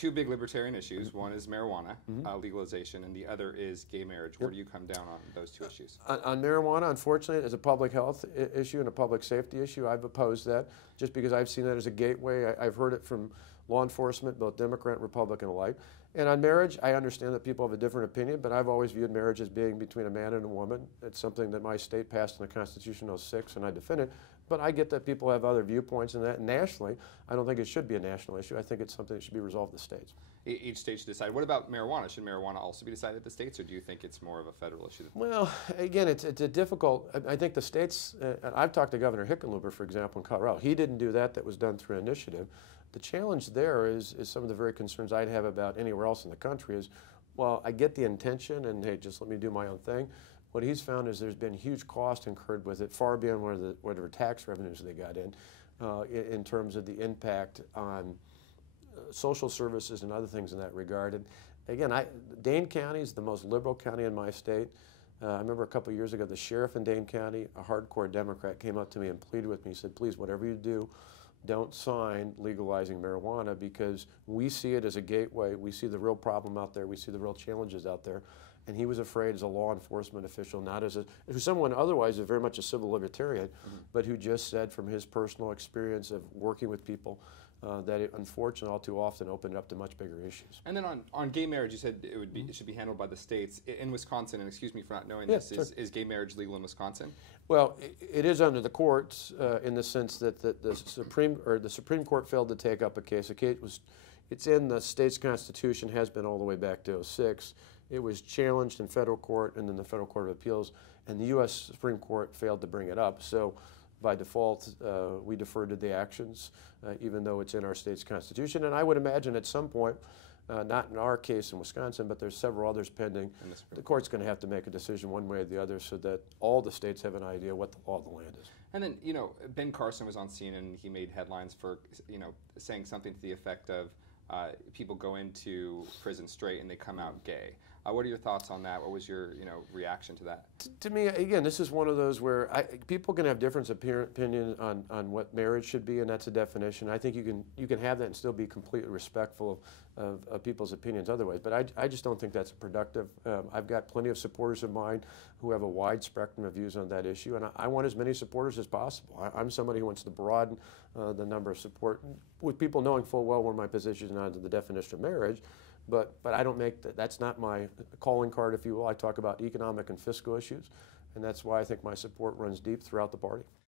two big libertarian issues. One is marijuana legalization, and the other is gay marriage. Where do you come down on those two issues? On marijuana, unfortunately, as a public health issue and a public safety issue, I've opposed that just because I've seen that as a gateway. I've heard it from law enforcement, both Democrat, Republican alike. And on marriage, I understand that people have a different opinion, but I've always viewed marriage as being between a man and a woman. It's something that my state passed in the Constitution in '06, and I defend it. But I get that people have other viewpoints in that. Nationally, I don't think it should be a national issue. I think it's something that should be resolved in the states. Each state should decide. What about marijuana? Should marijuana also be decided at the states, or do you think it's more of a federal issue? Well, again, it's a difficult. I think the states. I've talked to Governor Hickenlooper, for example, in Colorado. He didn't do that. That was done through initiative. The challenge there is some of the very concerns I'd have about anywhere else in the country is, well, I get the intention, and hey, just let me do my own thing. What he's found is there's been huge cost incurred with it, far beyond whatever tax revenues they got in terms of the impact on social services and other things in that regard. And again, Dane County is the most liberal county in my state. I remember a couple of years ago, the sheriff in Dane County, a hardcore Democrat, came up to me and pleaded with me. He said, please, whatever you do, don't sign legalizing marijuana, because we see it as a gateway. We see the real problem out there. We see the real challenges out there. And he was afraid, as a law enforcement official, not as someone otherwise is very much a civil libertarian, but who just said from his personal experience of working with people that it, unfortunately, all too often opened up to much bigger issues. And then on gay marriage, you said it should be handled by the states. In Wisconsin, and excuse me for not knowing this, sure. Is gay marriage legal in Wisconsin? Well, it is under the courts in the sense that the Supreme Court failed to take up a case. It's in the state's constitution, has been all the way back to '06. It was challenged in federal court and then the Federal Court of Appeals, and the U.S. Supreme Court failed to bring it up. So by default, we deferred to the actions, even though it's in our state's constitution. And I would imagine at some point, not in our case in Wisconsin, but there's several others pending, the court's going to have to make a decision one way or the other so that all the states have an idea what the law of the land is. And then, Ben Carson was on CNN, and he made headlines for, saying something to the effect of, people go into prison straight and they come out gay. What are your thoughts on that? What was your reaction to that? To me, again, this is one of those where people can have different opinions on what marriage should be, and that's a definition. I think you can have that and still be completely respectful of people's opinions otherwise. But I just don't think that's productive. I've got plenty of supporters of mine who have a wide spectrum of views on that issue, and I want as many supporters as possible. I'm somebody who wants to broaden the number of support, with people knowing full well where my position is on the definition of marriage. But I don't make that's not my calling card, if you will. I talk about economic and fiscal issues, and that's why I think my support runs deep throughout the party.